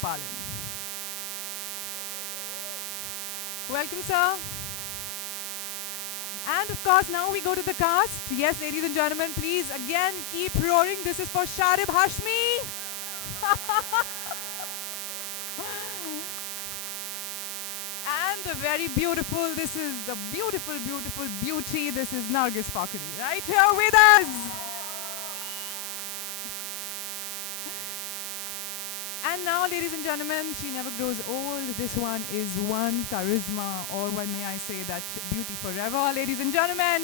Palan. Welcome, sir. And of course, now we go to the cast. Yes, ladies and gentlemen, please again keep roaring. This is for Sharib Hashmi. And the very beautiful, this is the beautiful, beautiful beauty. This is Nargis Fakhri right here with us. And now, ladies and gentlemen, she never grows old. This one is one charisma, or what may I say, that beauty forever. Ladies and gentlemen,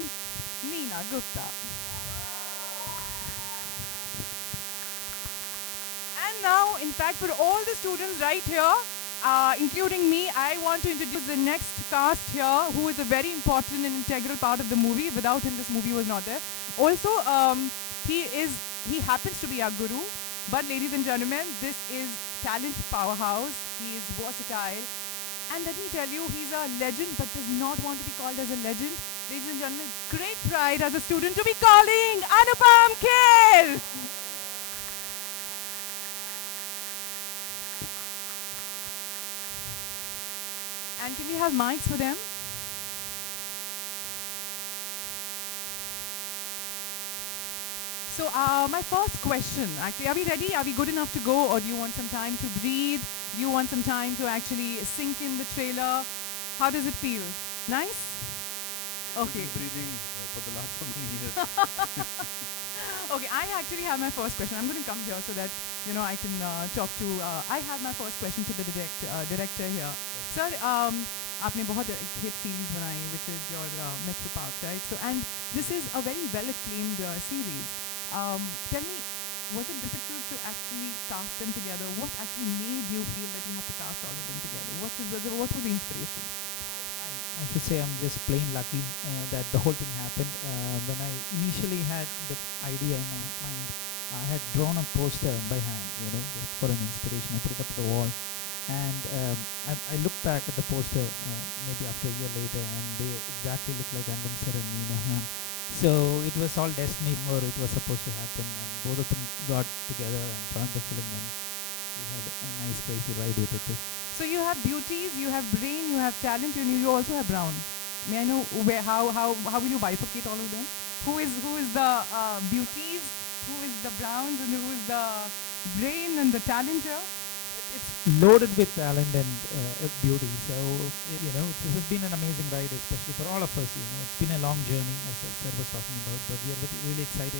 Neena Gupta. And now, in fact, for all the students right here, including me, I want to introduce the next cast here, who is a very important and integral part of the movie. Without him, this movie was not there. Also, he happens to be our guru. But ladies and gentlemen, this is talent powerhouse. He is versatile. And let me tell you, he's a legend but does not want to be called as a legend. Ladies and gentlemen, great pride as a student to be calling Anupam Kher. And can we have mics for them? So my first question, actually, are we ready? Are we good enough to go, or do you want some time to breathe? Do you want some time to actually sink in the trailer? How does it feel? Nice? Okay. I've been breathing for the last so many years. Okay, I actually have my first question. I'm going to come here so that, you know, I can talk to, I have my first question to the director here. Sir, आपने बहुत hit series बनाई, which is your Metro Park, right? So, and this is a very well acclaimed series. Tell me, was it difficult to actually cast them together? What actually made you feel that you have to cast all of them together? What was the inspiration? I should say I'm just plain lucky that the whole thing happened. When I initially had the idea in my mind, I had drawn a poster by hand, just for an inspiration. I put it up on the wall, and I looked back at the poster maybe after a year later, and they exactly look like Anupam sir and Neena ma'am. So it was all destiny, or it was supposed to happen, and both of them got together and joined the film, and we had a nice crazy ride with it too. So you have beauties, you have brain, you have talent, you also have brown. May I know how will you bifurcate all of them? Who is the beauties, who is the browns, and who is the brain and the talent here? It's loaded with talent and beauty. So this has been an amazing ride, especially for all of us. It's been a long journey, as Sir was talking about, but we are really excited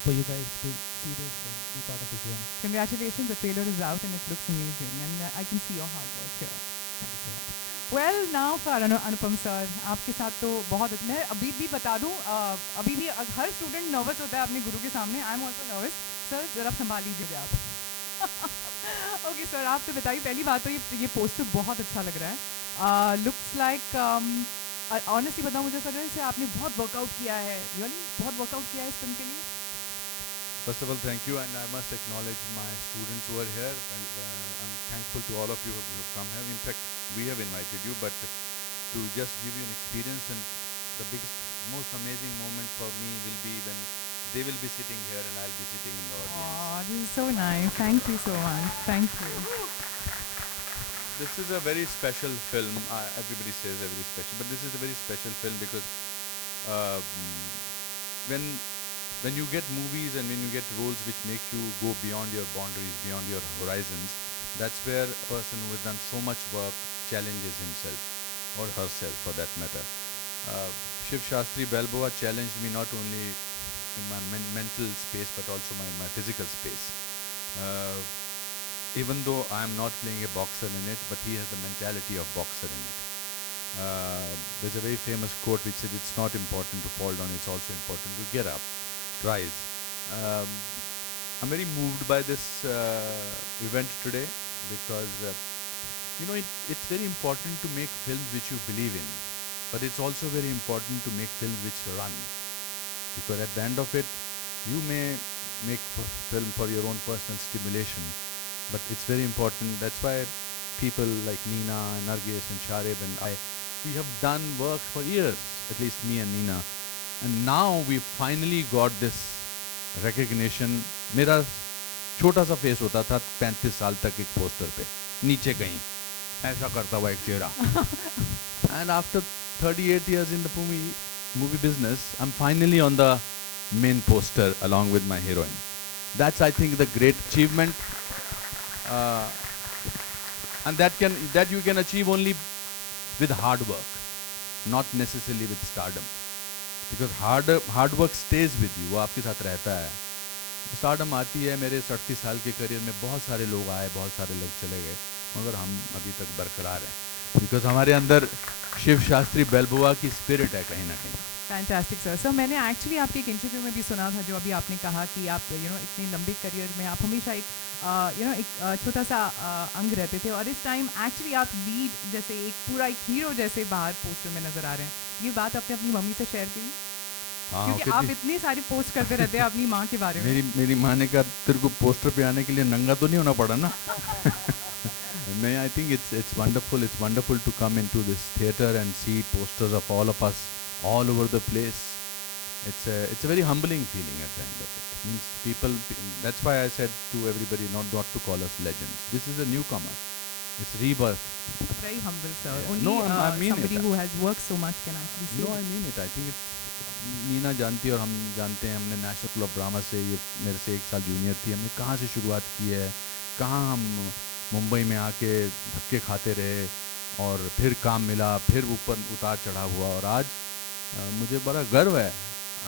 for you guys to see this and be part of the journey. Congratulations, the trailer is out and it looks amazing, and I can see your hard work here. Thank you so much. Well, now for Anupam sir, आपके साथ तो बहुत मैं अभी भी बता दूं, अभी भी हर स्टूडेंट नर्वस होता है अपने गुरु के सामने. I am also nervous. Sir जरा संभाल लीजिए आप. ओके सर, आप तो बताइए, पहली बात तो ये पोस्टर बहुत अच्छा लग रहा है. लुक्स लाइक ऑनेस्टली बताऊं, मुझे लग रहा है आपने बहुत वर्कआउट किया है. रियली बहुत वर्कआउट किया है इस फिल्म के लिए. First of all, thank you, and I must acknowledge my students who are here. I'm thankful to all of you who have come here. In fact, we have invited you, but to just give you an experience, and the biggest, most amazing moment for me will be when they will be sitting here and I'll be sitting in the audience. Oh, this is so nice. Thank you so much. Thank you. This is a very special film. Everybody says very special, but this is a very special film because when you get movies and when you get roles which make you go beyond your boundaries, beyond your horizons, that's where a person who has done so much work challenges himself or herself for that matter. Shiv Shastri Balboa challenged me not only in my mental space but also my physical space. Even though I am not playing a boxer in it, but he has the mentality of boxer in it. There's a very famous quote which says it's not important to fall down, it's also important to get up. Rise. I'm very moved by this event today because it's very important to make films which you believe in, but it's also very important to make films which run, because at the end of it you may make film for your own personal stimulation, but it's very important. That's why people like Neena and Nargis and Sharib and we have done work for years, at least me and Neena. And now we finally got this recognition. मेरा छोटा सा face होता था 35 साल तक एक poster पे, नीचे कहीं ऐसा करता हुआ एक चेहरा. And after 38 years in the movie business, I'm finally on the main poster along with my heroine. That's, I think, the great achievement, uh, and that you can achieve only with hard work, not necessarily with stardom. Because hard work stays with you, वो आपके साथ रहता है. Stardom आती है. मेरे 38 साल के करियर में बहुत सारे लोग आए, बहुत सारे लोग चले गए, मगर हम अभी तक बरकरार हैं. बिकॉज हमारे अंदर शिव शास्त्री बेल्बोआ की स्पिरिट है कहीं ना कहीं. Fantastic sir. सर मैंने एक्चुअली आपके एक इंटरव्यू में भी सुना था, जो अभी आपने कहा कि आप इतने लंबे करियर में आप हमेशा एक एक छोटा सा अंग रहते थे, और इस टाइम एक्चुअली आप लीड जैसे एक पूरा एक हीरो जैसे बाहर पोस्टर में नजर आ रहे हैं. ये बात आपने अपनी मम्मी से शेयर की? हाँ, क्योंकि आप इतनी सारी पोस्ट करते रहते हैं अपनी माँ के बारे में. मेरी माँ ने कहा तेरे को पोस्टर पे आने के लिए नंगा तो नहीं होना पड़ा ना. नहीं, I think it's wonderful to come into this theater and see posters of all of us all over the place. It's a very humbling feeling at the end of it. Means people, that's why I said to everybody not to call us legends. This is a newcomer. It's rebirth. Very humble, sir. Yeah. Only No, I mean somebody it. who has worked so much can actually say No, I this. mean it. I think it's Neena जानती है और हम जानते हैं. हमने national school of drama से, ये मेरे से 1 साल जूनियर थी, हमने कहाँ से शुरुआत की है, कहाँ हम मुंबई में आके धक्के खाते रहे और फिर काम मिला, फिर ऊपर उतार चढ़ाव हुआ, और आज मुझे बड़ा गर्व है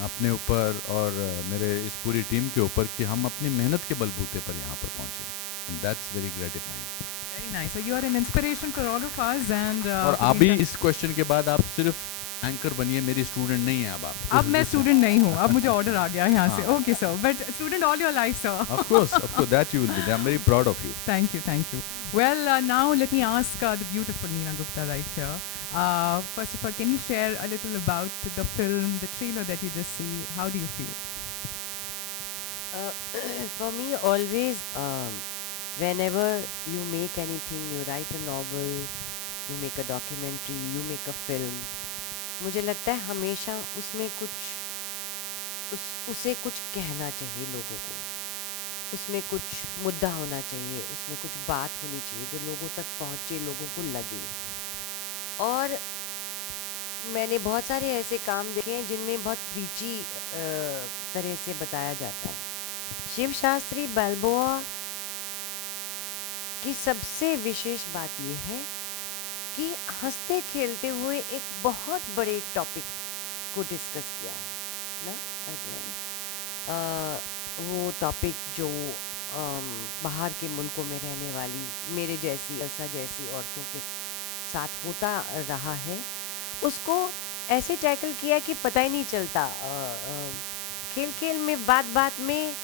अपने ऊपर और मेरे इस पूरी टीम के ऊपर कि हम अपनी मेहनत के बलबूते पर यहाँ पर पहुँचे. And that's very gratifying. Very nice. So you are an inspiration for all of us, and और अभी इस क्वेश्चन के बाद आप सिर्फ एंकर बनिए, मेरी स्टूडेंट नहीं है अब मैं स्टूडेंट नहीं हूँ, अब मुझे ऑर्डर आ गया है यहाँ से. Okay sir, but student all your life sir. Of course, that you will be. I'm very proud of you. Thank you. Well, now let me ask the beautiful Neena Gupta right here. First of all, can you share a little about the film, the trailer that you just see? How do you feel? For me, always, whenever you make anything, you write a novel, you make a documentary, you make a film, मुझे लगता है हमेशा उसमें उसे कुछ कहना चाहिए लोगों को, उसमें कुछ मुद्दा होना चाहिए, उसमें कुछ बात होनी चाहिए जो लोगों तक पहुँचे, लोगों को लगे. और मैंने बहुत सारे ऐसे काम देखे हैं जिनमें बहुत प्रीची तरह से बताया जाता है. शिव शास्त्री बाल्बोआ की सबसे विशेष बात यह है कि हंसते खेलते हुए एक बहुत बड़े टॉपिक को डिस्कस किया है ना. वो टॉपिक जो बाहर के मुल्कों में रहने वाली मेरे जैसी ऐसा जैसी औरतों के साथ होता रहा है, उसको ऐसे टैकल किया कि पता ही नहीं चलता. खेल खेल में बात में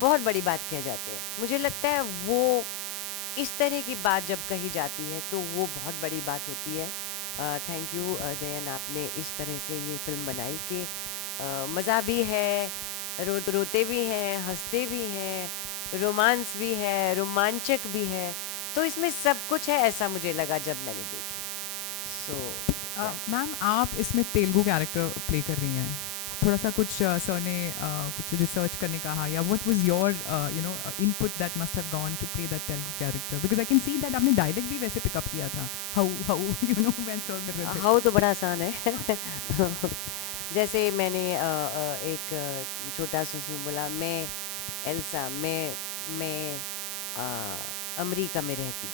बहुत बड़ी बात कह जाते हैं. मुझे लगता है वो इस तरह की बात जब कही जाती है तो वो बहुत बड़ी बात होती है. थैंक यू जयन, आपने इस तरह से ये फिल्म बनाई कि मज़ा भी है, रोते भी हैं, हंसते भी हैं, रोमांस भी है, रोमांचक भी है. तो इसमें सब कुछ है, ऐसा मुझे लगा जब मैंने देखी. सो मैम, आप इसमें तेलुगु कैरेक्टर प्ले कर रही हैं. थोड़ा सा कुछ सर ने कुछ रिसर्च करने कहा, या what was your input that must have gone to play that Telugu character? Because I can see that आपने डायलेक्ट भी वैसे पिकअप किया था. हाउ व्हेन सर कर रहे थे. हाउ तो बड़ा आसान है. जैसे मैंने एक छोटा सा उसमें बोला, मैं एल्सा, मैं अमेरिका में रहती,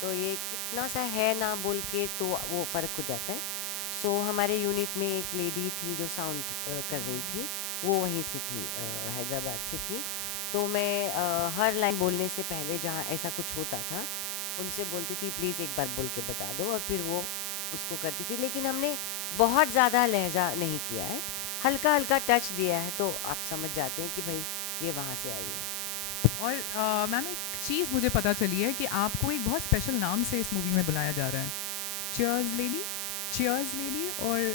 तो ये इतना सा है ना बोल के तो वो फ़र्क हो जाता है. सो हमारे यूनिट में एक लेडी थी जो साउंड कर रही थी, वो वहीं से थी, हैदराबाद से थी. तो मैं हर लाइन बोलने से पहले जहाँ ऐसा कुछ होता था उनसे बोलती थी प्लीज़ एक बार बोल के बता दो, और फिर वो उसको करती थी. लेकिन हमने बहुत ज़्यादा लहजा नहीं किया है, हल्का हल्का टच दिया है, तो आप समझ जाते हैं कि भाई ये वहाँ से आई है. और मैम, एक चीज़ मुझे पता चली है कि आपको एक बहुत स्पेशल नाम से इस मूवी में बुलाया जा रहा है. चीयर्स लेडी और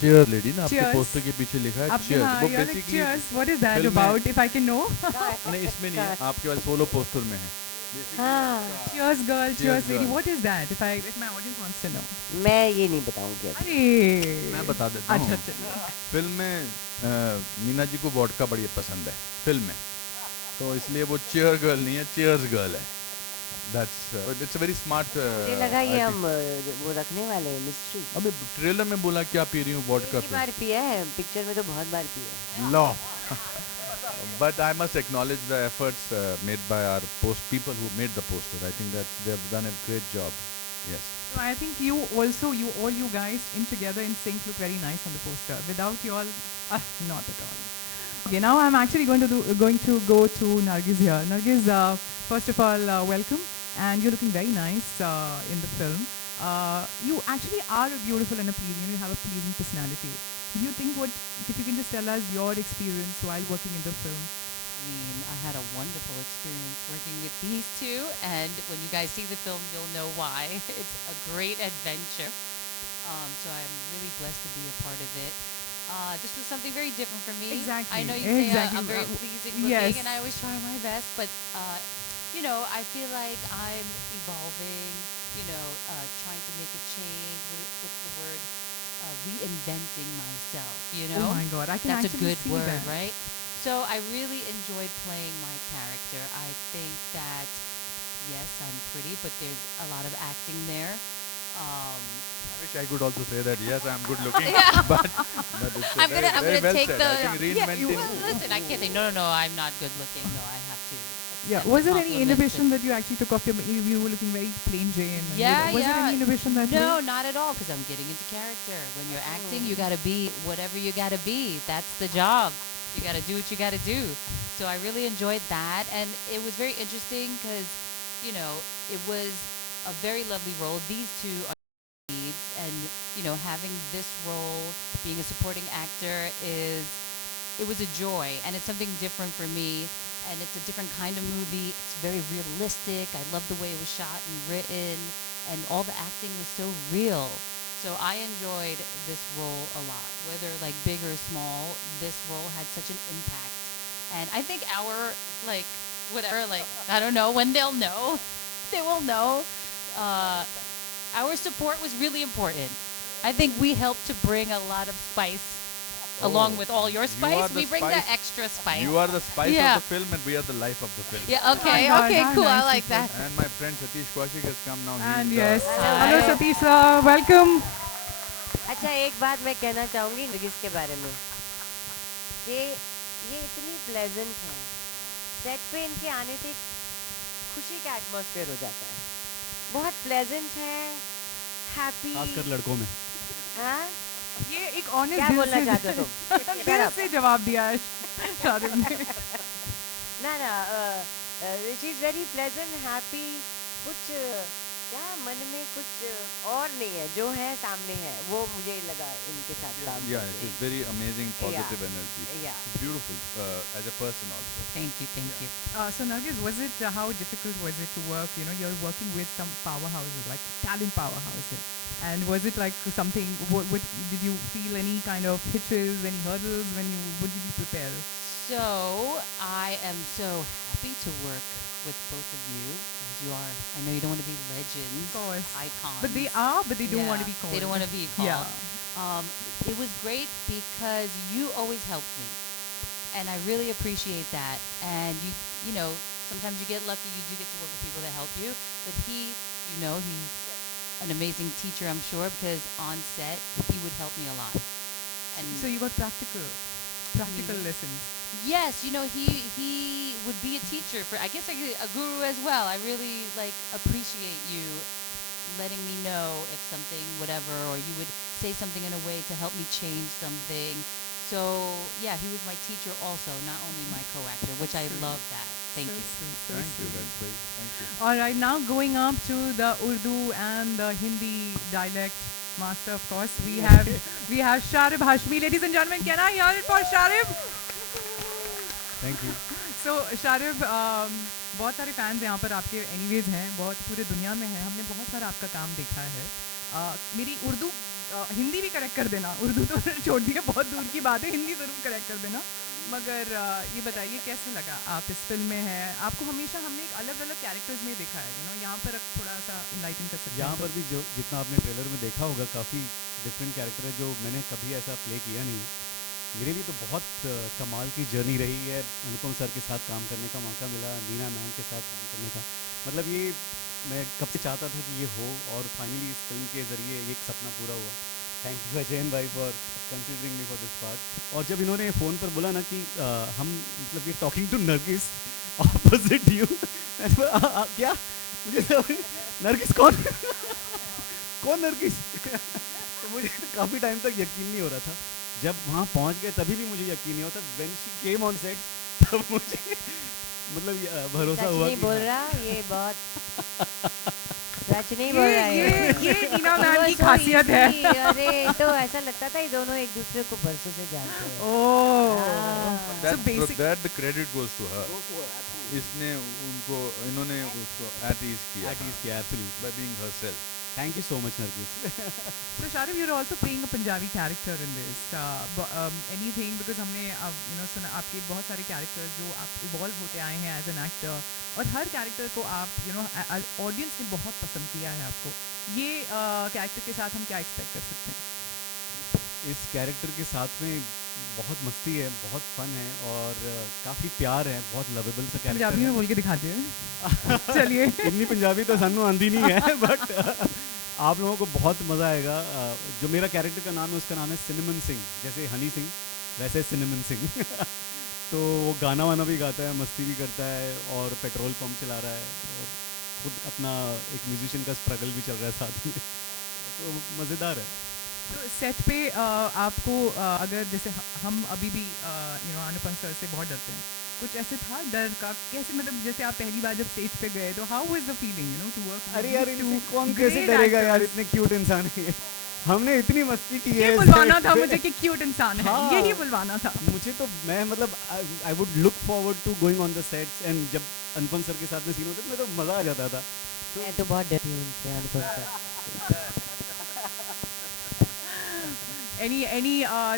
चीयर लेडी ना, आपके Cheers. पोस्टर के पीछे लिखा है आपके, चीयर. हाँ, वो you're like, basically cheers. What is that film में- about? If I can know. नहीं, इसमें नहीं है, आपके पास सोलो पोस्टर में है. हाँ, Cheers girl, cheers lady. girl. What is that? If my audience wants to know. मैं ये नहीं बताऊंगी अभी. अरे मैं बता देता हूँ. अच्छा. फिल्म में नीना जी को वोडका बड़ी पसंद है फिल्म में, तो इसलिए वो चेयर गर्ल नहीं है, चेयर्स गर्ल है. That's it's a very smart. मुझे लगा ये हम वो रखने वाले हैं मिस्ट्री. अबे ट्रेलर में बोला क्या पी रही हूँ वोडका एक ही पे. बार पिया है, पिक्चर में तो बहुत बार पिया है. Law. But I must acknowledge the efforts made by our people who made the poster. I think that they have done a great job. Yes. So I think you also, all you guys in together in sync look very nice on the poster. Without you all, not at all. Okay, now I'm actually going to go to Nargis here. Nargis, first of all, welcome, and you're looking very nice in the film. You actually are beautiful and appealing. You have a pleasing personality. Do you think if you can just tell us your experience while working in the film? I mean, I had a wonderful experience working with these two, and when you guys see the film, you'll know why. It's a great adventure. So I'm really blessed to be a part of it. This was something very different for me. Exactly. I know you say Exactly. I'm very pleasing looking, Yes. and I always try my best, but I feel like I'm evolving. Trying to make a change. What's the word? Reinventing myself. Oh my God, I can That's a actually good see word, that. right? So I really enjoyed playing my character. I think that, yes, I'm pretty, but there's a lot of acting there. I wish I could also say that. Yes, I'm good looking. Yeah. but it's I'm very, gonna very well take said. the. I think reinventing. Well, listen, I can't say no. I'm not good looking. No, I have to. Yeah, accept was the there any compliments inhibition that you actually took off you were looking very plain Jane? And Yeah, was there yeah. any inhibition that No, way? not at all, because I'm getting into character. When you're acting, you gotta be whatever you gotta be. That's the job. You gotta do what you gotta do. So I really enjoyed that, and it was very interesting because, it was a very lovely role. These two are leads, and having this role, being a supporting actor, it was a joy, and it's something different for me. And it's a different kind of movie. It's very realistic. I love the way it was shot and written, and all the acting was so real. So I enjoyed this role a lot. Whether like big or small, this role had such an impact. And I think I don't know, when they'll know, they will know. Our support was really important. I think we helped to bring a lot of spice. Along with all your You are spice, the we bring the spice. extra spice. You are the spice Yeah. of the film, and we are the life of the film. Yeah, okay, Oh my God, okay, how cool. I nice like it that. And my friend Satish Kaushik has come now. And He's, yes, Hi. hello Satish sir, welcome. अच्छा, एक बात मैं कहना चाहूँगी नरगिस के बारे में कि ये इतनी प्लेजेंट है, सेट पे इनके आने से खुशी का एटमॉस्फेयर हो जाता है. बहुत प्लेजेंट है, हैप्पी. खासकर लड़कों में. हाँ, ये एक ऑनेस्ट क्या दिल बोलना से चाहते हो तुम? दिल से जवाब दिया है शाहरुख ने. ना she is very pleasant, happy. कुछ क्या मन में कुछ और नहीं है, जो है सामने है, वो मुझे लगा इनके साथ काम yeah, करके. it is very amazing, positive energy. Yeah. It's beautiful as a person also. Thank you, thank you. So Nargis, was it how difficult was it to work? You're working with some powerhouses, like talent powerhouse here. And was it like something? Did you feel any kind of hitches, any hurdles when did you prepare? So I am so happy to work with both of you, as you are. I know you don't want to be legends, Of course. icons. But they are, but they don't want to Yeah, be called. They don't want to be called. Yeah. It was great because you always helped me, and I really appreciate that. And sometimes you get lucky, you do get to work with people that help you. But he's an amazing teacher, I'm sure, because on set he would help me a lot. And So you got practical lessons. yes, he would be a teacher for, I guess, a guru as well. I really appreciate you letting me know if something, whatever, or you would say something in a way to help me change something. So yeah, he was my teacher also, not only my co-actor, which I Sweet. love that. Thank So you. sweet, so Thank you, sweet. that's great. Thank you. All right, now going up to the Urdu and the Hindi dialect master, of course, we have Sharib Hashmi. Ladies and gentlemen, can I hear it for Sharib? Thank you. So Sharib, बहुत सारे fans यहाँ पर आपके anyways हैं, बहुत पूरे दुनिया में हैं. हमने बहुत सारा आपका काम देखा है. मेरी उर्दू हिंदी भी करेक्ट कर देना, उर्दू तो छोड़ दिए, बहुत दूर की बात है, हिंदी ज़रूर करेक्ट कर देना. मगर ये बताइए कैसे लगा आप इस फिल्म में हैं? आपको हमेशा हमने एक अलग अलग कैरेक्टर्स में देखा है, यहाँ पर थोड़ा सा इनलाइटन कर सकते हैं. यहाँ पर भी जो जितना आपने ट्रेलर में देखा होगा, काफ़ी डिफरेंट कैरेक्टर है जो मैंने कभी ऐसा प्ले किया नहीं है. मेरे लिए तो बहुत कमाल की जर्नी रही है। अनुपम सर के साथ काम करने का मौका मिला, नीना मैम के साथ काम करने का, मतलब ये मैं कब से चाहता था कि ये हो, और फाइनली इस फिल्म के ज़रिए ये एक सपना पूरा हुआ। थैंक यू अजयन भाई for considering me for this part. और जब इन्होंने फ़ोन पर बोला ना कि हम मतलब ये talking to Nargis opposite you, क्या मुझे नरगिस कौन कौन नरगिस तो मुझे काफ़ी टाइम तक यकीन नहीं हो रहा था। जब वहाँ पहुँच गए तभी भी मुझे यकीन नहीं होता। When she came on set तब मुझे मतलब भरोसा सच हुआ नहीं कि बोल हाँ। रहा, ये बहुत सच नहीं बोल ये रहा है ये नीना It मैम was की so खासियत है। easy, अरे तो ऐसा लगता था ये दोनों एक दूसरे को बरसों से जानते हैं। ओह, हाँ। so basic. that the credit goes to her. इसने उनको इन्होंने उसको at ease किया At ease किया, absolutely. by being herself. Thank you so much, Nargis. So Sharif, you're also playing a Punjabi character in this. Anything because हमने सुना आपके बहुत सारे characters जो आप evolve होते आए हैं as an actor, और हर character को आप audience ने बहुत पसंद किया है आपको। ये character के साथ हम क्या expect कर सकते हैं? इस कैरेक्टर के साथ में बहुत मस्ती है, बहुत फन है, और काफ़ी प्यार है, बहुत लवेबल सा कैरेक्टर पंजाबी में है। बोल के दिखा दिए। चलिए। इतनी पंजाबी तो सानू आंदी नहीं है, बट आप लोगों को बहुत मज़ा आएगा। जो मेरा कैरेक्टर का नाम है उसका नाम है सिनेमन सिंह, जैसे हनी सिंह वैसे सिनेमन सिंह। तो वो गाना वाना भी गाता है, मस्ती भी करता है, और पेट्रोल पंप चला रहा है, और खुद अपना एक म्यूजिशियन का स्ट्रगल भी चल रहा है साथ में। तो मज़ेदार है। तो सेट पे आपको अगर जैसे हम अभी भी अनुपम सर से बहुत डरते हैं, कुछ ऐसे था डर का? कैसे मतलब जैसे आप पहली बार जब स्टेज पे गए तो how is the feeling to work? अरे यार, इनसे कौन कैसे डरेगा यार, इतने क्यूट इंसान है ये। हमने इतनी मस्ती की है। ये बुलवाना था मुझे कि क्यूट इंसान है, हाँ। यही बुलवाना था मुझे तो, मैं मतलब I would look forward to going on the sets, and जब अनुपम सर के साथ में सीन होते तो मुझे तो मज़ा आ जाता था। मैं तो बहुत डरती हूँ उनसे, अनुपम sir. any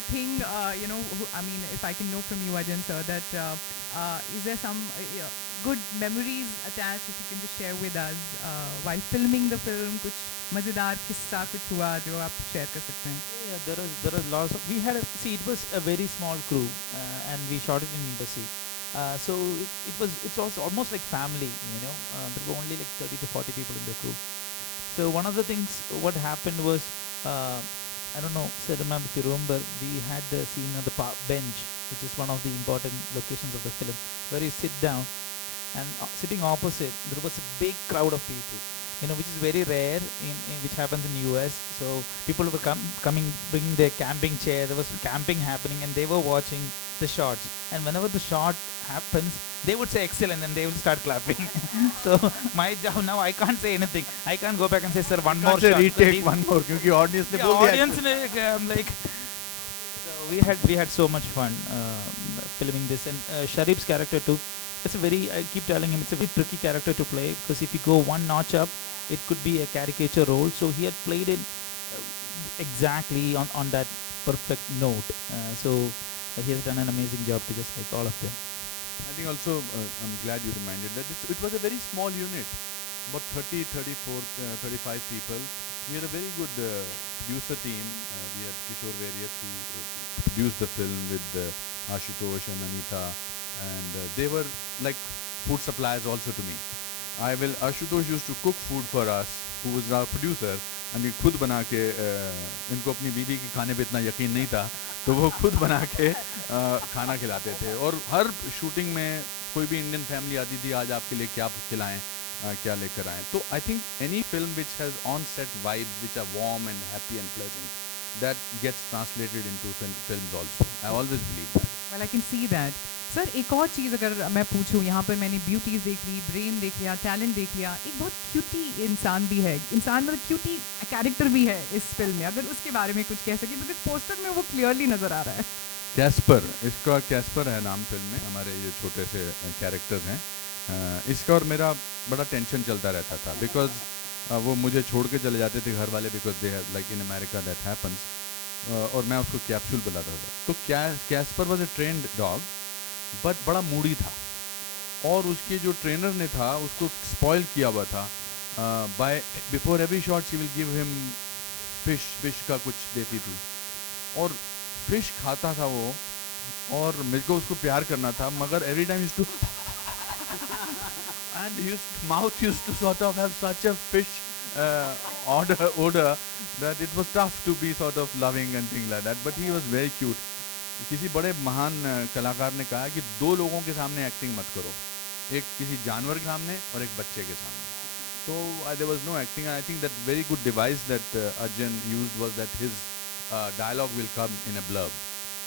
thing I mean, if I can know from you Ajay sir that is there some good memories attached, if you can just share with us while filming the film? कुछ मज़ेदार किस्सा कुछ हुआ जो आप share कर सकते हैं? Yeah, there are lots of, we had see, it was a very small crew, and we shot it in New Jersey. So it was almost like family, there were only like 30 to 40 people in the crew. So one of the things what happened was, I don't know, sir, remember, if you remember, we had the scene on the bench, which is one of the important locations of the film, where you sit down, and sitting opposite there was a big crowd of people, which is very rare in which happens in US. So people were coming, bringing their camping chair. There was camping happening, and they were watching the shots. And whenever the shot happens, they would say excellent, and they will start clapping. So my job now, I can't say anything. I can't go back and say, sir, one more shot. Retake one more क्योंकि audience ने बोल दिया। Audience ने, I'm like, so we had so much fun filming this. And Sharif's character too, it's a very, I keep telling him, it's a very tricky character to play, because if you go one notch up, it could be a caricature role. So he had played it exactly on that perfect note. So he has done an amazing job to just like all of them. I think also I'm glad you reminded that it was a very small unit, about 30, 34, 35 people. We had a very good producer team. We had Kishore Variat who produced the film with Ashutosh and Anita, and they were like food suppliers also to me. Ashutosh used to cook food for us, who was our producer, and he खुद बना के इनको अपनी बीवी के खाने पे इतना यकीन नहीं था, तो वो खुद बना के खाना खिलाते थे। और हर शूटिंग में कोई भी इंडियन फैमिली आती थी, आज आपके लिए क्या खिलाएं, क्या लेकर आएं। तो I think any film which has on set vibes which are warm and happy and pleasant, that gets translated into films also. I always believe that. Well, I can see that. Sir, एक और चीज़ अगर मैं पूछूं, यहाँ पर मैंने beauties देख ली, brain देख लिया, टैलेंट देख लिया, एक बहुत क्यूटी इंसान भी है, इंसान मतलब क्यूटी कैरेक्टर भी है इस फिल्म में, अगर उसके बारे में कुछ कह सके, बिकॉज पोस्टर में वो क्लियरली नज़र आ रहा है। कैस्पर, इसका कैस्पर है नाम फिल्म में, हमारे ये छोटे से कैरेक्टर्स हैं। इसका और मेरा बड़ा टेंशन चलता रहता था, बिकॉज वो मुझे छोड़ के चले जाते थे घर वाले, because they have like in America that happens, और मैं उसको कैप्सूल बुलाता था। तो Casper was a trained dog, but बड़ा मूडी था, और उसके जो ट्रेनर ने था उसको स्पॉइल किया हुआ था। By before every shot she will give him fish का कुछ देती थी, और फिश खाता था वो, और मेरे को उसको प्यार करना था, मगर every time used to and mouth used to sort of have such a fish odor that it was tough to be sort of loving and things like that, but he was very cute. किसी बड़े महान कलाकार ने कहा कि दो लोगों के सामने एक्टिंग मत करो, एक किसी जानवर के सामने और एक बच्चे के सामने. So there was no acting, and I think that very good device that Arjun used was that his dialogue will come in a blurb.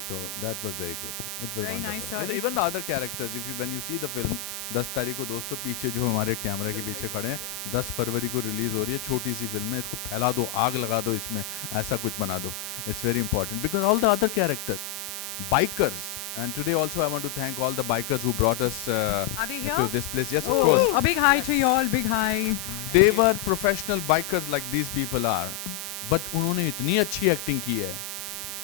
So that was very good. It was Very nice, wonderful. sir. Even the other characters, if you when you see the film, 10 तारीख को दोस्तों पीछे जो हमारे camera के पीछे खड़े हैं, 10 फरवरी को रिलीज हो रही है, छोटी सी फिल्म है, इसको फैला दो, आग लगा दो, इसमें ऐसा कुछ बना दो. It's very important because all the other characters, bikers, and today also I want to thank all the bikers who brought us Are they here? to this place. Yes, of Oh, course. a big hi to you all, big hi. They were professional bikers like these people are, but उन्होंने इतनी अच्छी acting की है.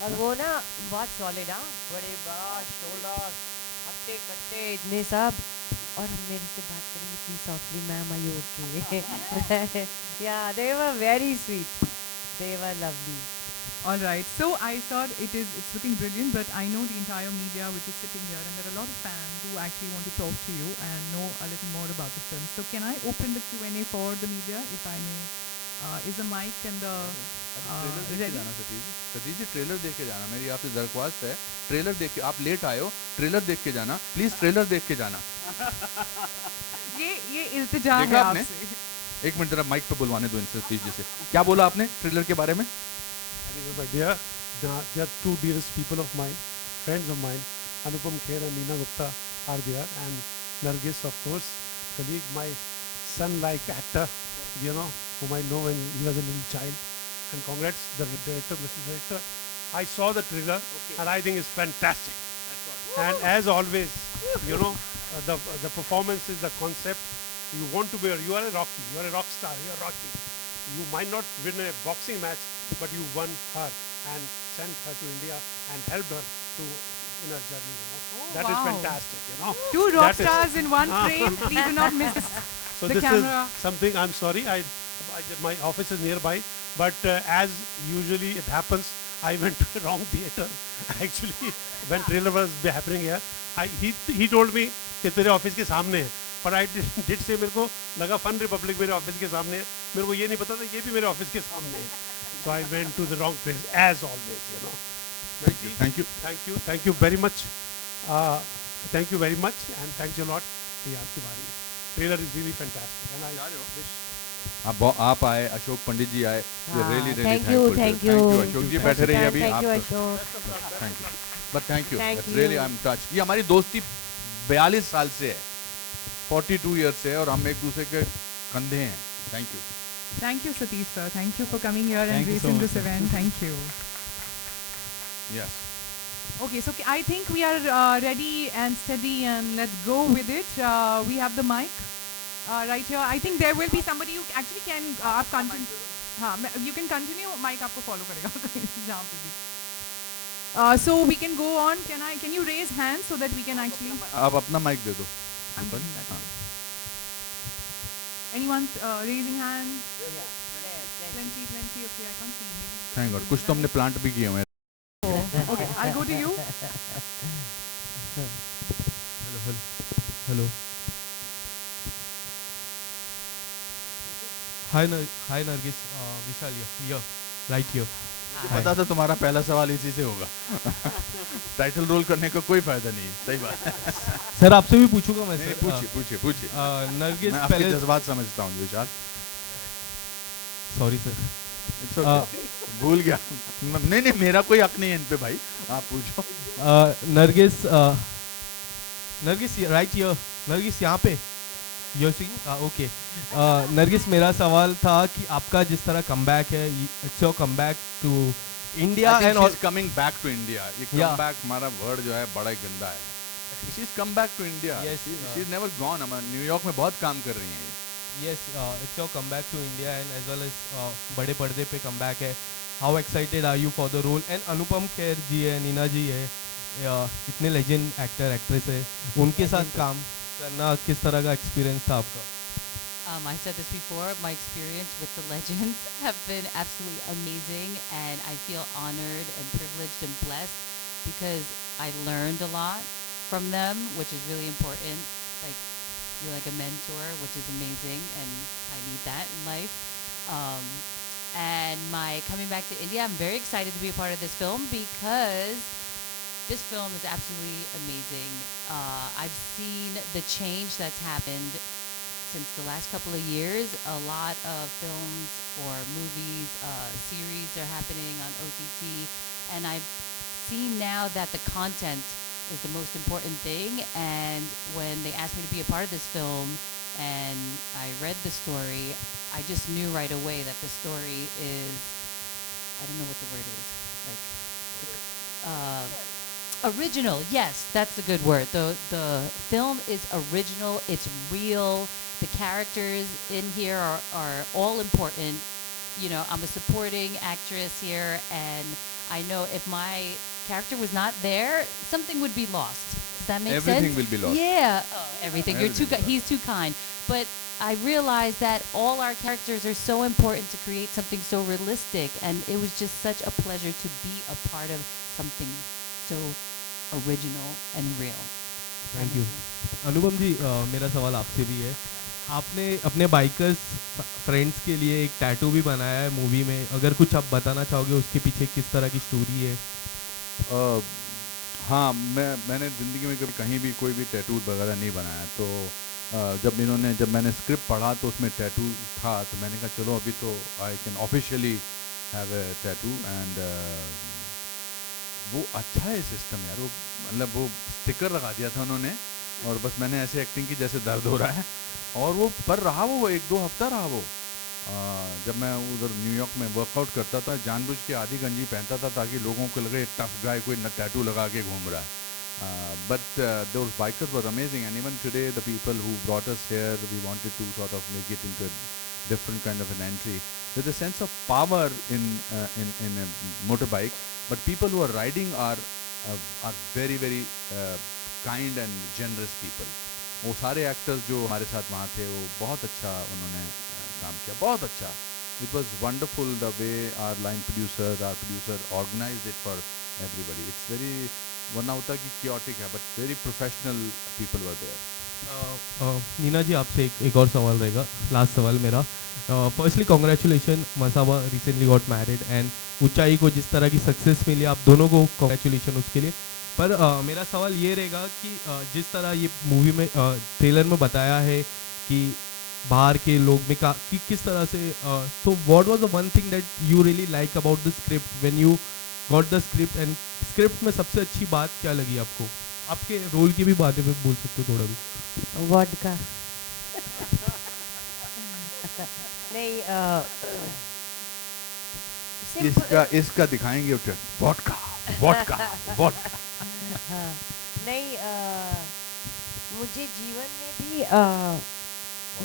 और वो ना बहुत solid, हाँ, बड़े बड़ा शोल्डर, हट्टे कट्टे इतने सब, और मेरे से बात करेंगे इतनी softly, ma'am are you okay? या they were very sweet, they were lovely. All right. So I saw it's looking brilliant, but I know the entire media which is sitting here, and there are a lot of fans who actually want to talk to you and know a little more about the film. So can I open the Q&A for the media, if I may? Is the mic and the trailer देख के ready? जाना Satish ji, trailer देख के जाना. मेरी आपसे दरख्वास्त है, ट्रेलर देख के, आप लेट आए हो, ट्रेलर देख के जाना प्लीज, ट्रेलर देख के जाना. ये इल्तिजा है देखा आपने? आपसे. एक मिनट जरा माइक पे बुलवाने दो इनसे, सतीश जी से. क्या बोला आपने ट्रेलर के बारे में? Anyway, my dear, there are two dearest people of mine, friends of mine, Anupam Kher and Neena Gupta are there, and Nargis, of course, colleague, my son-like actor, you know, whom I know when he was a little child. And congrats, the director, Mr. Director. I saw the trailer, and I think it's fantastic. And as always, you know, the performance is the concept. You want to be, you are a Rocky, you are a rock star, you are Rocky. You might not win a boxing match, but you won her and sent her to India and helped her to in her journey. You know, that is wow. fantastic. You know, Two rock That is- stars in one frame. Please do not miss So the this camera. is something. I'm sorry. My office is nearby, but as usually it happens, I went to the wrong theater. Actually, when trailer was happening here, he told me कि तेरे office के सामने है, पर I did say मेरे को लगा fun Republic मेरे ऑफिस के सामने है, मेरे को ये नहीं पता था ये भी मेरे ऑफिस के सामने है. So I went to the wrong place as always, you know. Thank you very much. Thank you very much, and thanks a lot. ये आपकी बारी है. Trailer is really fantastic, and I wish. आप आए, अशोक पंडित जी आए, really Thank you, thankful. thank you. Ashok जी बैठे रहिए अभी. Thank you, आप Ashok. Thank you, but thank you, Thank really you. I am touched. ये हमारी दोस्ती 42 साल से है, 42 ईयर से है, और हम एक दूसरे के कंधे हैं. Thank you. Thank you, Satish sir. Thank you for coming here and Thank you so gracing much, this sir. event. Thank you. Yes. Okay, so I think we are ready and steady, and let's go with it. We have the mic right here. I think there will be somebody who actually can आप continue. हाँ, you can continue. Mic आपको follow करेगा जहाँ पर भी. So we can go on. Can you raise hands so that we can actually? आप अपना mic दे दो. I'm giving that away. Anyone raising hand? Plenty. Okay, I can't see. Maybe. Thank God, कुछ तो हमने प्लांट भी किए हुए हैं. Okay, I'll go to you. Hello. Hi Nargis, Vishal here, right here. पता था तुम्हारा पहला सवाल इसी से होगा. टाइटल रोल करने का कोई फायदा नहीं है. सही बात है. सर आपसे भी पूछूंगा मैं नहीं, सर. पूछिए. नरगिस मैं आपके पहले जज्बात समझता हूँ विशाल. Sorry sir. It's okay. भूल गया. नहीं, मेरा कोई हक नहीं है इन पे भाई, आप पूछो. Nargis right here. नरगिस यहाँ पे. You see okay. नरगिस मेरा सवाल था कि आपका जिस तरह कमबैक है, it's your comeback to India and she's coming back to India. ये come back हमारा वर्ड जो है बड़ा ही गंदा है. She's come back to India. Yes, she's never gone. हम न्यूयॉर्क में बहुत काम कर रही हैं. Yes, it's your comeback to India and as well as बड़े पर्दे पे comeback है. How excited are you for the role? And Anupam Kher जी है, नीना जी है, इतने लेजेंड एक्टर एक्ट्रेस है, उनके साथ काम करना किस तरह का एक्सपीरियंस था आपका? I said this before, my experience with the legends have been absolutely amazing, and I feel honored and privileged and blessed because I learned a lot from them, which is really important. Like, you're like a mentor, which is amazing, and I need that in life. Um, and my coming back to India, I'm very excited to be a part of this film because this film is absolutely amazing. I've seen the change that's happened since the last couple of years. A lot of films or movies, series are happening on OTT, and I've seen now that the content is the most important thing. And when they asked me to be a part of this film and I read the story, I just knew right away that the story is, I don't know what the word is, like, original. Yes, that's a good word. The film is original. It's real. The characters in here are all important. You know, I'm a supporting actress here, and I know if my character was not there, something would be lost. Does that make sense? Everything will be lost. Yeah. Oh, everything. You're too. Everything will be He's too kind. But I realized that all our characters are so important to create something so realistic, and it was just such a pleasure to be a part of something so original and real. Thank you Anupam ji, मेरा सवाल आपसे भी है। आपने अपने bikers friends के लिए एक टैटू भी बनाया है मूवी में, अगर कुछ आप बताना चाहोगे उसके पीछे किस तरह की स्टोरी है? हाँ, मैंने ज़िंदगी में कभी कहीं भी कोई भी टैटू वगैरह नहीं बनाया। तो जब मैंने स्क्रिप्ट पढ़ा तो उसमें टैटू था, तो मैंने कहा चलो अभी तो I can officially have a tattoo. And वो अच्छा है सिस्टम यार, वो मतलब वो स्टिकर लगा दिया था उन्होंने और बस मैंने ऐसे एक्टिंग की जैसे दर्द हो रहा है, और वो पर रहा वो 1-2 हफ्ता रहा वो। जब मैं उधर न्यूयॉर्क में वर्कआउट करता था, जानबूझ के आधी गंजी पहनता था ताकि लोगों को लगे टफ गाय कोई टैटू लगा के घूम रहा है। But those bikers were amazing, and even today the people who brought us here, we wanted to sort of make it into a different kind of an entry. There's a sense of power in a motorbike, but people who are riding are very very kind and generous people. वो सारे actors जो हमारे साथ वहाँ थे वो बहुत अच्छा उन्होंने काम किया, बहुत अच्छा। It was wonderful the way our producer organized it for everybody. It's very, वरना होता कि chaotic है, but very professional people were there. Neena जी, आपसे एक और सवाल रहेगा, लास्ट सवाल मेरा। Firstly congratulation, Masaba recently got married, and ऊंचाई को जिस तरह की सक्सेस मिली आप दोनों को कॉन्ग्रेचुलेशन उसके लिए। पर मेरा सवाल ये रहेगा कि जिस तरह ये मूवी में ट्रेलर में बताया है कि बाहर के लोग में कि किस तरह से, so what was the one thing that you really like about the script when you got the script, and script में सबसे अच्छी बात क्या लगी आपको? आपके रोल की भी बातें में बोल सकते हो थोड़ा भी। वोडका नहीं, इसका दिखाएंगे वोडका वोडका वोडका। हाँ, नहीं, मुझे जीवन में भी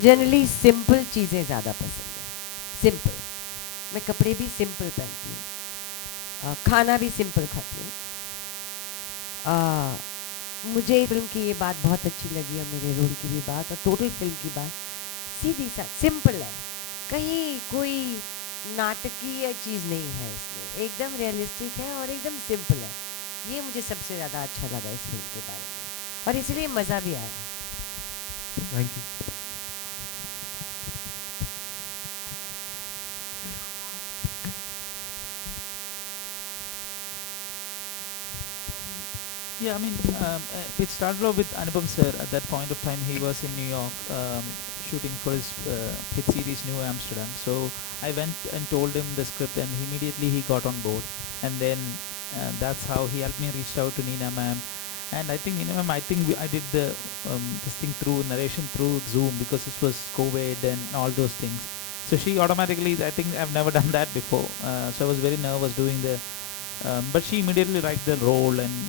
जनरली सिंपल चीज़ें ज़्यादा पसंद है। सिंपल, मैं कपड़े भी सिंपल पहनती हूँ, खाना भी सिंपल खाती हूँ। मुझे फिल्म की ये बात बहुत अच्छी लगी और मेरे रोल की भी बात और टोटल फिल्म की बात सीधी सा सिंपल है, कहीं कोई नाटकीय चीज़ नहीं है इसमें, एकदम रियलिस्टिक है और एकदम सिंपल है। ये मुझे सबसे ज़्यादा अच्छा लगा इस फिल्म के बारे में और इसलिए मज़ा भी आया। Thank you. Yeah, I mean, it started off with Anupam sir. At that point of time, he was in New York shooting for his hit series New Amsterdam. So I went and told him the script, and immediately he got on board. And then that's how he helped me reach out to Nina ma'am. And I think Nina ma'am, I think I did the this thing through narration through Zoom because this was COVID and all those things. So she automatically, I think I've never done that before. So I was very nervous doing the, but she immediately liked the role, and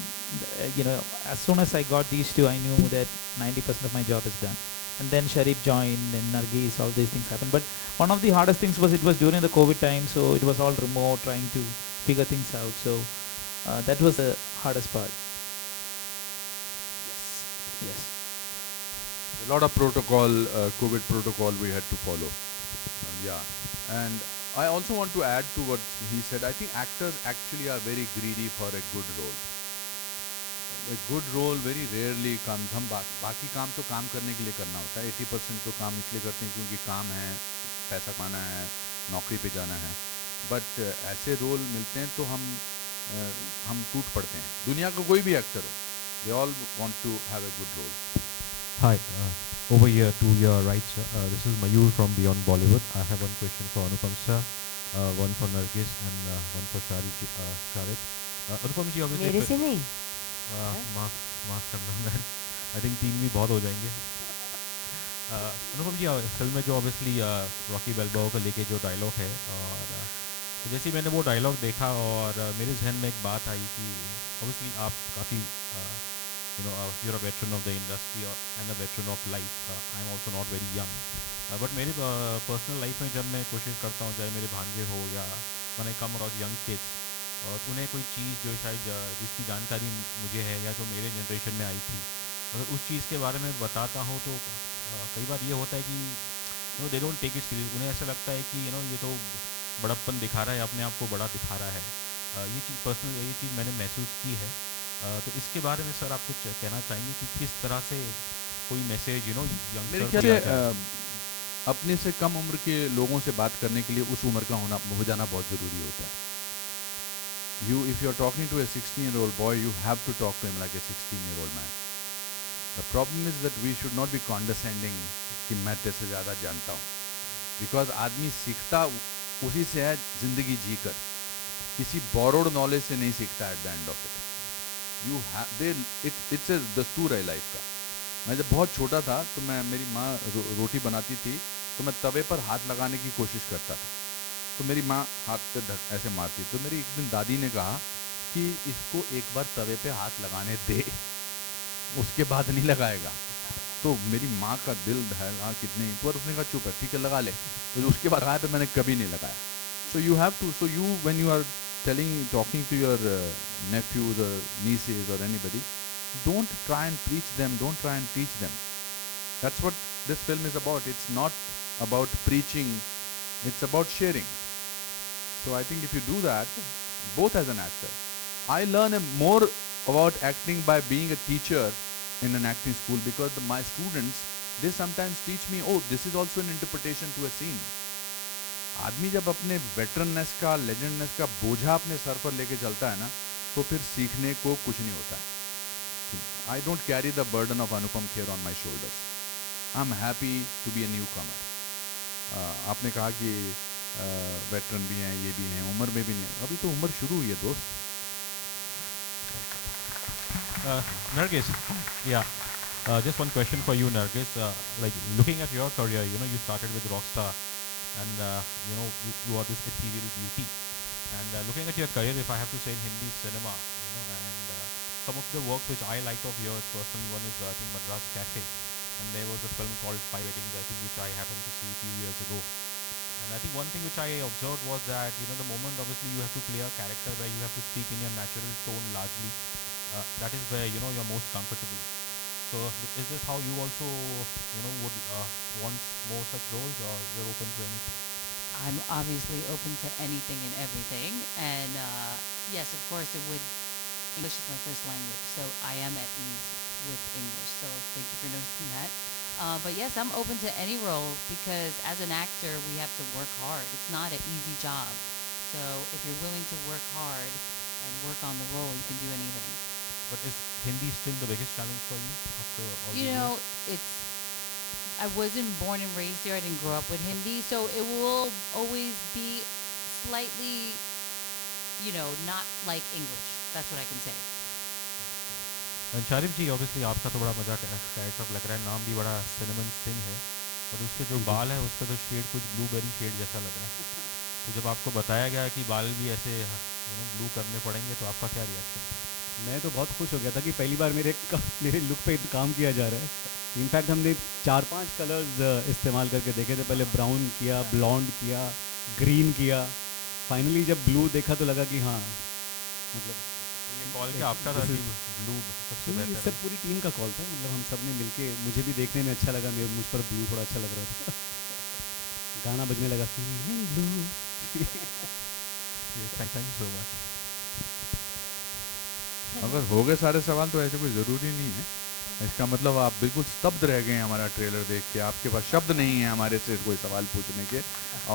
you know, as soon as I got these two, I knew that 90% of my job is done. And then Sharif joined, and Nargis, all these things happened. But one of the hardest things was it was during the COVID time, so it was all remote, trying to figure things out. So that was the hardest part. Yes. Yes. A lot of protocol, COVID protocol we had to follow. Yeah, and I also want to add to what he said. I think actors actually are very greedy for a good role. A good role very rarely comes. हम बाकी काम तो काम करने के लिए करना होता है. 80% तो काम इसलिए करते हैं क्योंकि काम है, पैसा कमाना है, नौकरी पे जाना है. बट ऐसे रोल मिलते हैं तो हम टूट पड़ते हैं. दुनिया का कोई भी एक्टर हो, they all want to have a good role. Hi, over here to your right, sir. This is Mayur from Beyond Bollywood. I have one question for Anupam sir, one for Nargis, and one for Sharid. Anupam ji, obviously. मेरे से नहीं माफ करना ma'am. I think 3 भी बहुत हो जाएंगे. अनुपम जी, film में जो ऑब्वियसली रॉकी बैल्बोआ को लेके जो डायलॉग है, और तो जैसे ही मैंने वो डायलॉग देखा और मेरे जहन में एक बात आई कि ऑब्वियसली आप काफ़ी you're a veteran of the industry and a veteran of life. I am also not very young. But मेरी पर्सनल लाइफ में जब मैं कोशिश करता हूँ, चाहे मेरे भांजे हो या when I come across young kids, और उन्हें कोई चीज़ जो शायद जिसकी जानकारी मुझे है या जो मेरे जनरेशन में आई थी, अगर उस चीज़ के बारे में बताता हूँ तो कई बार ये होता है कि they don't take it serious. उन्हें ऐसा लगता है कि ये तो बड़प्पन दिखा रहा है, अपने आप को बड़ा दिखा रहा है. ये चीज़ पर्सनल, ये चीज़ मैंने महसूस की है. तो इसके बारे में सर आप कुछ कहना चाहेंगे कि किस तरह से कोई मैसेज मेरे ख्याल से अपने से कम उम्र के लोगों से बात करने के लिए उस उम्र का हो जाना बहुत ज़रूरी होता है. If you are talking to a 16-year-old boy, you have to talk to him like a 16-year-old man. The problem is that we should not be condescending कि मैं तेरे से ज़्यादा जानता हूँ, because आदमी सीखता उसी से है जिंदगी जीकर, किसी borrowed knowledge से नहीं सीखता at the end of it. It's a दस्तूर है लाइफ का. मैं जब बहुत छोटा था तो मेरी माँ रोटी बनाती थी तो मैं तवे पर हाथ लगाने की कोशिश करता था, तो मेरी माँ हाथ पे ऐसे मारती. तो मेरी एक दिन दादी ने कहा कि इसको एक बार तवे पे हाथ लगाने दे, उसके बाद नहीं लगाएगा. तो मेरी माँ का दिल दहला कितने, तो उसने कहा चुप है, ठीक है लगा ले. तो उसके बाद लगाया, पे मैंने कभी नहीं लगाया. So you have to, when you are talking to your nephews or nieces or anybody, don't try and preach them, don't try and teach them. That's what this film is about. It's not about preaching, it's about sharing. So I think if you do that, both as an actor, I learn more about acting by being a teacher in an acting school, because my students, they sometimes teach me, oh, this is also an interpretation to a scene. आदमी जब अपने वेटरननेस का, लेजेंडनेस का बोझा अपने sir पर लेके चलता है ना, तो फिर सीखने को कुछ नहीं होता है. I don't carry the burden of Anupam Kher on my shoulders. I'm happy to be a newcomer. आपने कहा कि वेटरन भी हैं, ये भी हैं, उम्र में भी नहीं, अभी तो उम्र शुरू हुई है दोस्त. Nargis, yeah. Just one question for you, Nargis. Like looking at your career, you started with Rockstar, and you are this ethereal beauty. And looking at your career, if I have to say in Hindi cinema, and some of the works which I liked of yours personally, one is I think Madras Cafe, and there was a film called Five Weddings, I think, which I happened to see a few years ago. And I think one thing which I observed was that the moment obviously you have to play a character where you have to speak in your natural tone largely, that is where you're most comfortable. So is this how you also would want more such roles, or you're open to anything? I'm obviously open to anything and everything, and yes, of course, English is my first language, so I am at ease with English. So thank you for noticing that. But yes, I'm open to any role, because as an actor, we have to work hard. It's not an easy job. So if you're willing to work hard and work on the role, you can do anything. But is Hindi still the biggest challenge for you after all these years? I wasn't born and raised here. I didn't grow up with Hindi, so it will always be slightly, not like English. That's what I can say. And Sharif ji, obviously आपका तो बड़ा मजा character लग रहा है, नाम भी बड़ा सिनेमन सिंह है, और उसके जो बाल है उसका तो शेड कुछ ब्लूबेरी शेड जैसा लग रहा है. तो जब आपको बताया गया कि बाल भी ऐसे ब्लू करने पड़ेंगे, तो आपका क्या रिएक्शन था? मैं तो बहुत खुश हो गया था कि पहली बार मेरे लुक पे काम किया जा रहा है. इनफैक्ट हमने 4-5 कलर्स इस्तेमाल करके देखे थे. पहले ब्राउन किया, ब्लॉन्ड किया, ग्रीन किया, फाइनली जब ब्लू देखा तो लगा कि हाँ, मतलब ये कॉल क्या आपका था कि ब्लू सबसे नहीं, बेहतर सब है? पूरी टीम का कॉल था, मतलब हम सब ने मिलके, मुझे भी देखने में अच्छा लगा, मुझ पर ब्लू थोड़ा अच्छा लग रहा था। गाना बजने लगा feeling blue. Thank you so much. अगर हो गए सारे सवाल तो ऐसे कोई ज़रूरी नहीं है, इसका मतलब आप बिल्कुल स्तब्ध रह गए हैं हमारा ट्रेलर देख के, आपके पास शब्द नहीं है हमारे से कोई सवाल पूछने के,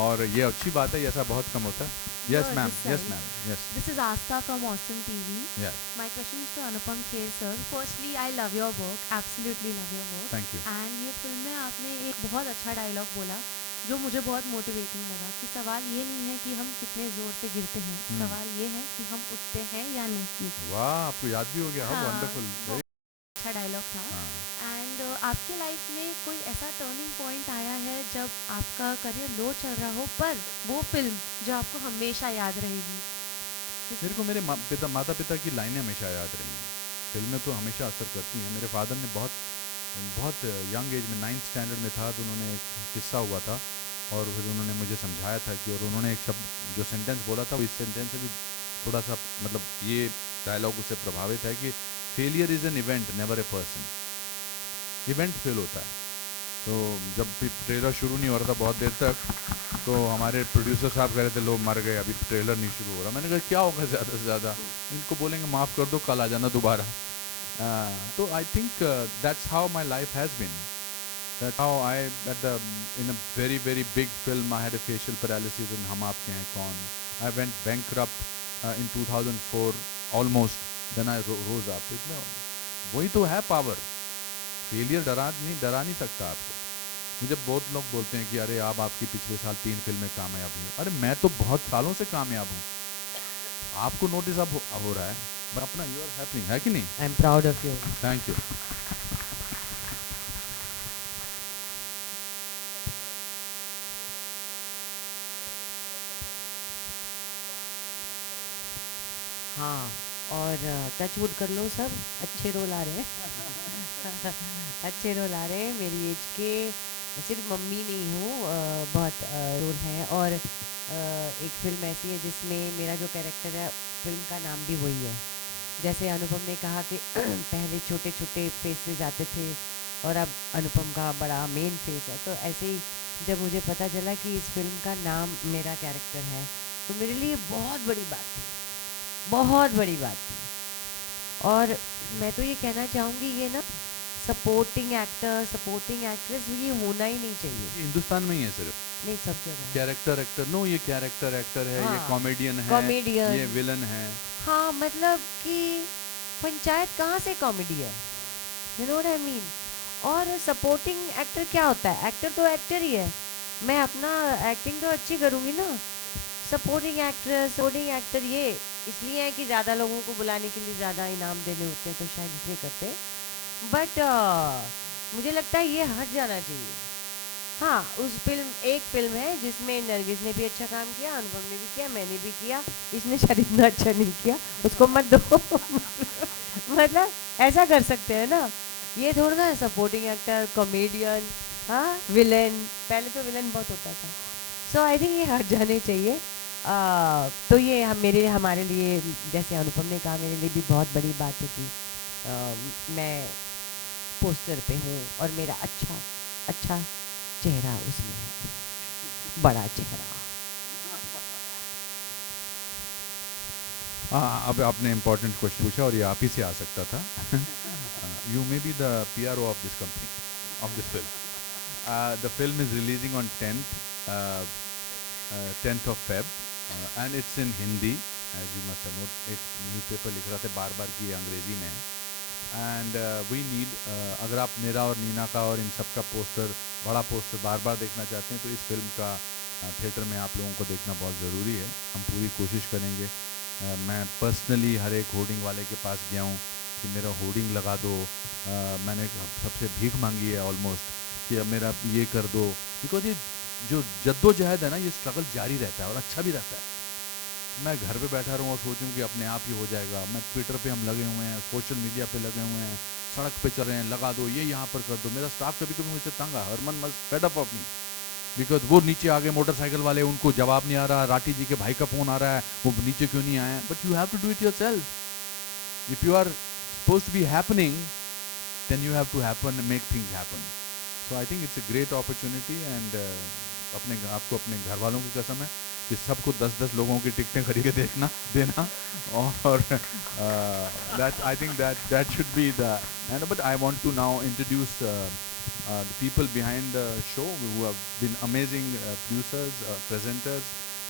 और ये अच्छी बात है, ऐसा बहुत कम होता है। Yes ma'am, yes ma'am, yes This is Asta from Awesome TV. Yes, My question is to Anupam Kher sir. Firstly, I love your work. Absolutely love your work. Thank you. And ये film में आपने एक बहुत अच्छा dialogue बोला जो मुझे बहुत मोटिवेटिंग लगा कि सवाल ये नहीं है कि हम कितने ज़ोर से गिरते हैं, सवाल ये है कि हम उठते हैं या नहीं। वाह, आपको याद भी हो गया, हाँ, वंडरफुल, वेरी अच्छा डायलॉग था। एंड आपके लाइफ में कोई ऐसा टर्निंग पॉइंट आया है जब आपका करियर लो चल रहा हो पर वो फिल्म जो आपको हमेशा याद रहेगी? मेरे को मेरे माता पिता की लाइनें हमेशा याद रही हैं, फिल्में तो हमेशा असर करती हैं। मेरे फादर ने बहुत यंग एज में 9th स्टैंडर्ड में था तो उन्होंने एक किस्सा हुआ था और फिर उन्होंने मुझे समझाया था कि, और उन्होंने एक शब्द जो सेंटेंस बोला था वो इस सेंटेंस से भी थोड़ा सा, मतलब ये डायलॉग उससे प्रभावित है कि failure is an event never a person. Event fail होता है। तो जब भी ट्रेलर शुरू नहीं हो रहा था बहुत देर तक, तो हमारे प्रोड्यूसर साहब कह रहे थे लोग मर गए, अभी ट्रेलर नहीं शुरू हो रहा। मैंने कहा क्या होगा ज़्यादा से ज़्यादा, इनको बोलेंगे माफ़ कर दो, कल आ जाना दोबारा। तो I think that's how my life has been, that how I in a very very big film I had a facial paralysis in Hum Aapke Hain Kaun, I went bankrupt in 2004 almost, then I rose up. वही तो है power, failure डरा नहीं सकता आपको। मुझे बहुत लोग बोलते हैं कि अरे आप आपकी पिछले साल 3 फिल्में कामयाब हुई। अरे मैं तो बहुत सालों से कामयाब हूँ, आपको नोटिस अब हो रहा है, बट अपना यू आर हैपनिंग है कि नहीं? I am proud of you. Thank you. हाँ, और टचवुड कर लो, सब अच्छे रोल आ रहे हैं। अच्छे रोल आ रहे हैं, मेरी एज के सिर्फ मम्मी नहीं हूँ, बहुत रोल हैं। और एक फिल्म ऐसी है जिसमें मेरा जो कैरेक्टर है, फिल्म का नाम भी वही है। जैसे अनुपम ने कहा कि पहले छोटे छोटे फेसेस आते थे और अब अनुपम का बड़ा मेन फेस है, तो ऐसे ही जब मुझे पता चला कि इस फिल्म का नाम मेरा कैरेक्टर है तो मेरे लिए बहुत बड़ी बात थी, बहुत बड़ी बात थी। और मैं तो ये कहना चाहूँगी, ये ना सपोर्टिंग एक्टर, सपोर्टिंग एक्ट्रेस ये होना ही नहीं चाहिए। ये हिंदुस्तान में ही है सिर्फ, नहीं, सब जगह है। कैरेक्टर एक्टर नो, ये कैरेक्टर एक्टर है, ये हाँ, कॉमेडियन है, कॉमेडियन। ये विलन है। हाँ, मतलब कि पंचायत कहाँ से कॉमेडी है, you know what I mean. और सपोर्टिंग एक्टर क्या होता है? एक्टर तो एक्टर ही है, मैं अपना एक्टिंग तो अच्छी करूँगी ना। सपोर्टिंग एक्ट्रेस, सपोर्टिंग एक्टर ये इसलिए है कि ज़्यादा लोगों को बुलाने के लिए ज़्यादा इनाम देने होते हैं, तो शायद इसलिए करते हैं। बट मुझे लगता है ये हट जाना चाहिए। हाँ, एक फिल्म है जिसमें नरगिस ने भी अच्छा काम किया, अनुपम ने भी किया, मैंने भी किया, इसने शायद इतना अच्छा नहीं किया, उसको मत दो। मतलब ऐसा कर सकते हैं ना, ये थोड़ा ना सपोर्टिंग एक्टर, कॉमेडियन, हाँ विलन, पहले तो विलन बहुत होता था। सो आई थिंक ये हट जाने चाहिए। तो ये हमारे लिए, जैसे अनुपम ने कहा, मेरे लिए भी बहुत बड़ी बात है कि मैं पोस्टर पे हूँ और मेरा अच्छा चेहरा उसमें है, बड़ा चेहरा। हाँ, अब आपने इम्पोर्टेंट क्वेश्चन पूछा और ये आप ही से आ सकता था। You may be the PRO of this company, of this film. The film is releasing on 10th of Feb and it's in Hindi, as you must have noted. एक न्यूज़पेपर लिख रहा था बार कि ये अंग्रेजी में है। एंड वी नीड, अगर आप मेरा और नीना का और इन सब का पोस्टर, बड़ा पोस्टर बार देखना चाहते हैं तो इस फिल्म का थिएटर में आप लोगों को देखना बहुत ज़रूरी है। हम पूरी कोशिश करेंगे। मैं पर्सनली हर एक होर्डिंग वाले के पास गया हूँ कि मेरा होर्डिंग लगा दो। मैंने सबसे भीख मांगी है ऑलमोस्ट कि अब मेरा ये कर दो, बिकॉज ये जो जद्दोजहद है ना, ये स्ट्रगल जारी रहता है और अच्छा भी रहता है। मैं घर पे बैठा रहूँ और सोचूं कि अपने आप ही हो जाएगा। मैं ट्विटर पे हम लगे हुए हैं, सोशल मीडिया पे लगे हुए हैं, सड़क पे चल रहे हैं, लगा दो, ये यहाँ पर कर दो। मेरा स्टाफ कभी मुझसे तंग है, Harman must fed up of me, because वो नीचे आगे मोटरसाइकिल वाले, उनको जवाब नहीं आ रहा, राठी जी के भाई का फ़ोन आ रहा है, वो नीचे क्यों नहीं आए। But you have to do it yourself. If you are supposed to be happening, then you have to happen and make things happen. So I think it's a great opportunity, and आपको अपने घर वालों की कसम है कि सबको 10-10 लोगों की टिकटें खरीद के देखना देना और that I think that should be the. And but I want to now introduce the people behind the show who have been amazing producers, presenters.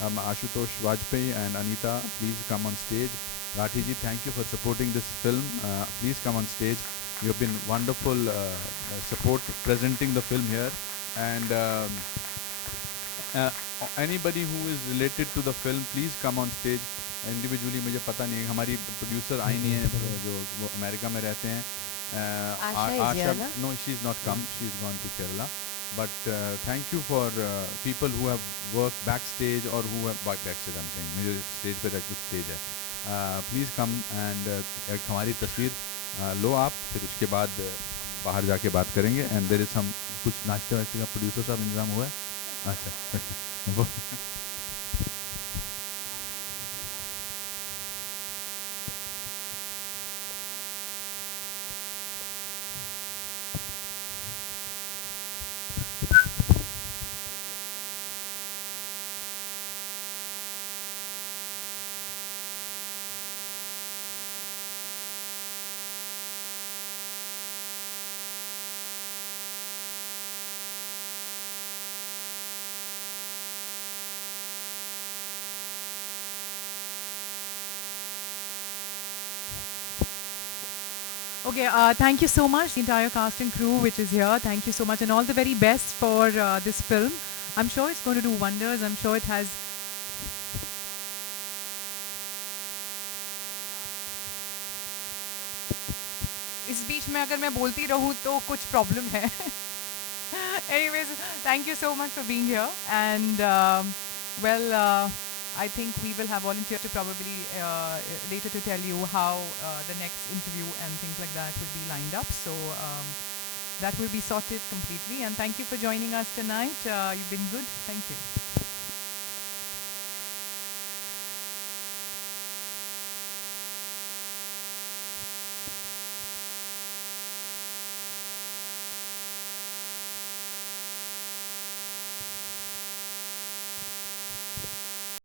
Ashutosh Vajpayee and Anita, please come on stage. Rathi ji, thank you for supporting this film. Please come on stage. You have been wonderful support presenting the film here, and uh, anybody who is related to the film, please come on stage. Individually मुझे पता नहीं है, हमारी producer आई नहीं है जो वो America में रहते हैं. Asha is here, na? No, she's not come. She's gone to Kerala. But thank you for people who have worked backstage or who have backstage. I'm saying मुझे stage पे कुछ stage है. Please come and एक हमारी तस्वीर लो आप, फिर उसके बाद हम बाहर जाके बात करेंगे. And there is some कुछ नाश्ते वाश्ते का producer साहब इंतजाम हुआ है. अच्छा. Okay, thank you so much, the entire cast and crew which is here. Thank you so much, and all the very best for this film. I'm sure it's going to do wonders. I'm sure it has. इस बीच में अगर मैं बोलती रहूँ तो कुछ problem है. Anyways, thank you so much for being here, and I think we will have volunteers to probably later to tell you how the next interview and things like that will be lined up. So that will be sorted completely. And thank you for joining us tonight. You've been good. Thank you.